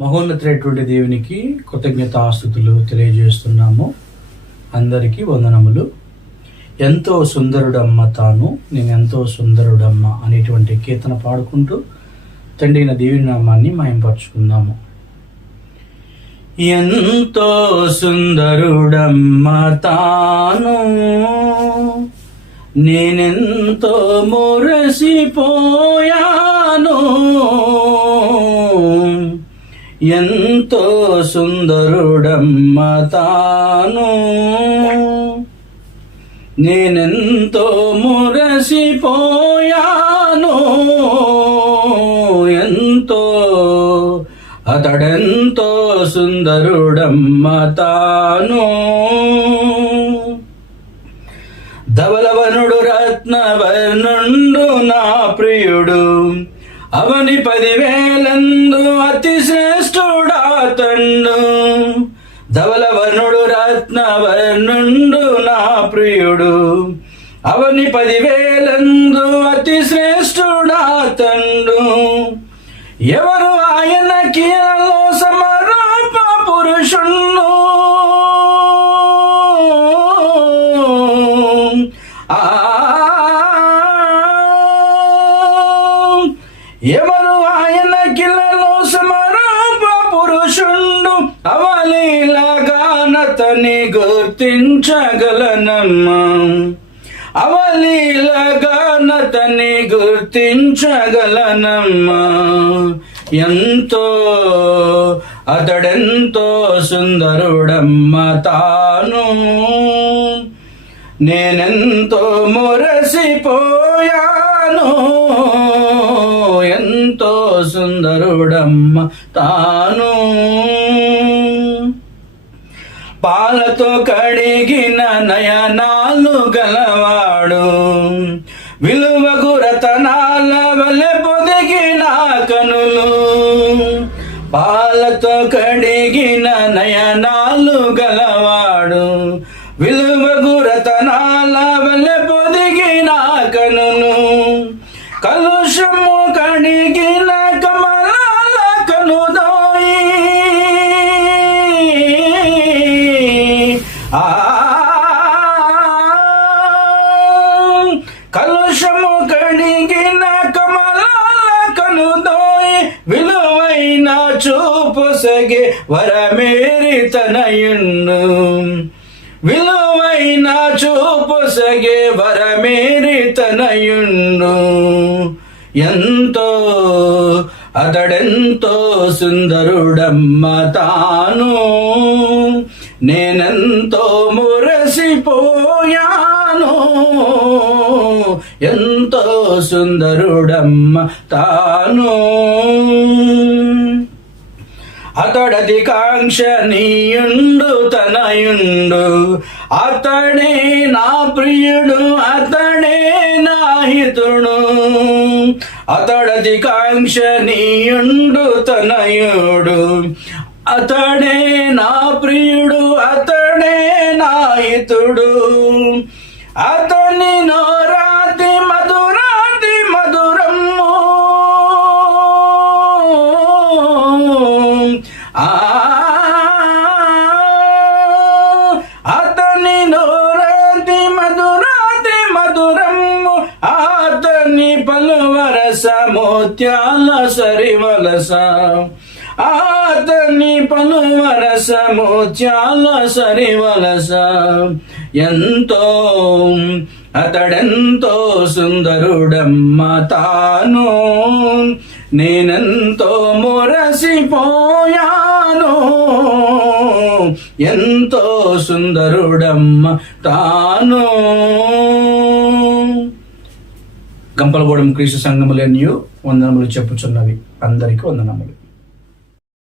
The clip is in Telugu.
మహోన్నతుడైనటువంటి దేవునికి కృతజ్ఞతాస్తుతులు తెలియజేస్తున్నాము. అందరికీ వందనములు. ఎంతో సుందరుడమ్మ తాను, నేను ఎంతో సుందరుడమ్మ అనేటువంటి కీర్తన పాడుకుంటూ తండ్రి అయిన దేవుని నామాన్ని మహింపరచుకుందాము. ఎంతో సుందరుడమ్మ తాను, నేనెంతో మురసిపోయాను. ఎంతో సుందరుడమ్మ తాను, నేనెంతో మురసిపోయాను. ఎంతో అతడెంతో సుందరుడమ్మ తాను. ధవలవనుడు రత్నవర్ణుండు నా ప్రియుడు, అవని 10,000 అతి శ్రేష్ఠుడాతండు. ధవలవర్ణుడు రత్నవర్ణుండు నా ప్రియుడు, అవని 10,000 అతి శ్రేష్ఠుడాతండు. ఎవరు ఆయన కీలలో సమరూప పురుషుణ్ణు, ఎవరు ఆయన కిలలో సమరూప పురుషుండు, అవలీలగానతని గుర్తించగలనమ్మా. అవలీలగానతని గుర్తించగలనమ్మా. ఎంతో అతడెంతో సుందరుడమ్మ తాను, నేనెంతో మురసిపోయాను. ఎంతో సుందరుడమ్మ తాను. పాలతో కడిగిన నయనాలు గలవాడు, విలువగు రతనాల వలె పొదిగిన కనులు. పాలతో కడిగిన నయనాలు గలవాడు, విలువగు రతనాల వలె పొదిగిన కనులు. కలుషము కడిగిన కమలాల కనుదోయి, కలుషము కడిగిన కమలాల కనుదోయి, విలువైన చూపు సగే వరమేరి తనయుండు. విలువైన చూపు సగే వరమేరి తనయుండు. ఎంతో అతడెంతో సుందరుడమ్మ తాను, నేనెంతో మురసిపోయాను. ఎంతో సుందరుడమ్మ తాను. అతడది కాంక్షణీయుండు తనయుండు, అతడే నా ప్రియుడు, అతడే నా హితుడు. అతడది కాంక్షణీయుండు తనయుడు, అతడే నా ప్రియుడు, అతడే నా హితుడు. అతని నోరాతి మధురాతి మధురమ్ము, అతని నోరాతి మధురాతి మధురమ్ము. అతని పలువరస మోత్యాల సరివలస, అతని పలువరస మోత్యాల సరివలస. ఎంతో అతడెంతో సుందరుడమ్మ తాను, నేనెంతో మురసిపోయాను. ఎంతో సుందరుడమ్మ తాను. గంపలగూడెం క్రీస్తు సంఘములన్నీ వందనములు చెప్పుచున్నవి. అందరికీ వందనములు.